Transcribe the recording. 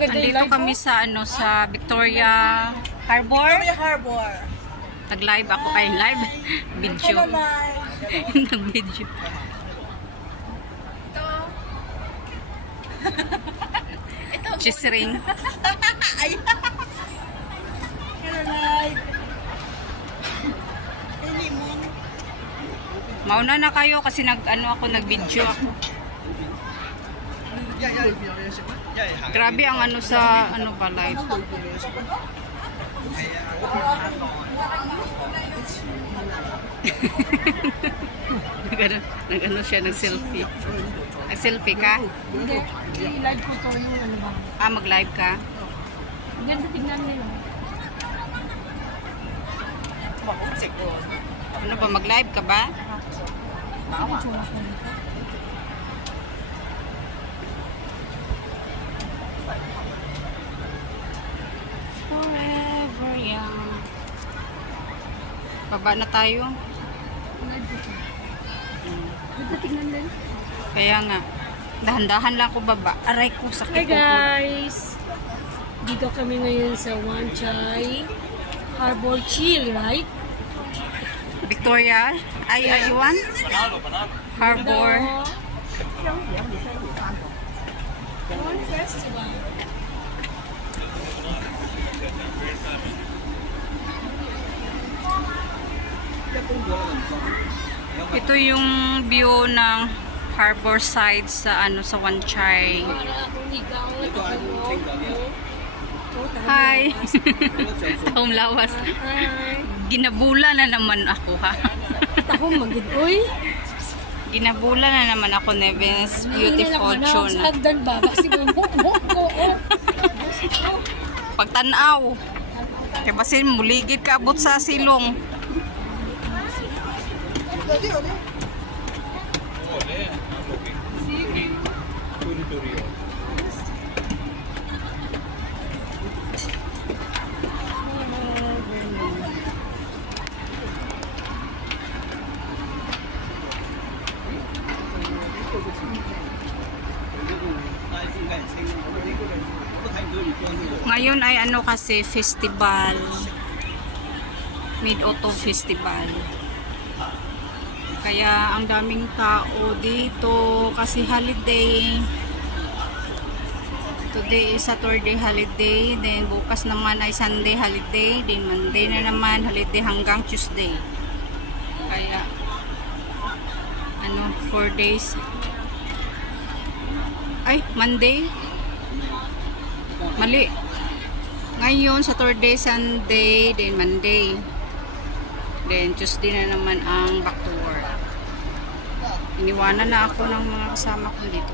Andito kami sa sa Victoria Harbor. Nag-live ako. Ay, live? Video. Nag-video. Cheese ring. Ay. Mauna na kayo kasi ako nag-video ako. Grabe ang sa ba live. Nag-ano siya ng selfie. Selfie ka? Hindi, i-live ko to yung ba? Mag-live ka? Ganda tignan nila. Ano ba, mag-live ka ba? Forever young. Baba na tayo. Ganda tignan din. Kaya nga, dahan-dahan lang ako baba. Aray ko, sakit. Hi guys! Dito kami ngayon sa Wan Chai Harbor Chill, right? Victoria? Ayuan? Harbor. Wan Festival. Ito yung view ng harbor side sa sa Wan Chai. Hi. Tahong lawas. Ginabula na naman ako ha. Tahong magidoy. Ginabula na naman ako Nevin's beautiful tune. Agdan ba? Kasi Pagtanaw. Kaya basin muligid ka abot sa silong. Ngayon ay kasi festival, Mid-Autumn Festival. Kaya ang daming tao dito kasi holiday. Today is Saturday holiday, then bukas naman ay Sunday holiday, then Monday na naman holiday hanggang Tuesday. Kaya 4 days. Ay, Monday. Mali. Ngayon, Saturday, Sunday, then Monday. Then, Tuesday na naman ang back to work. Iniwanan na ako ng mga kasama ko dito.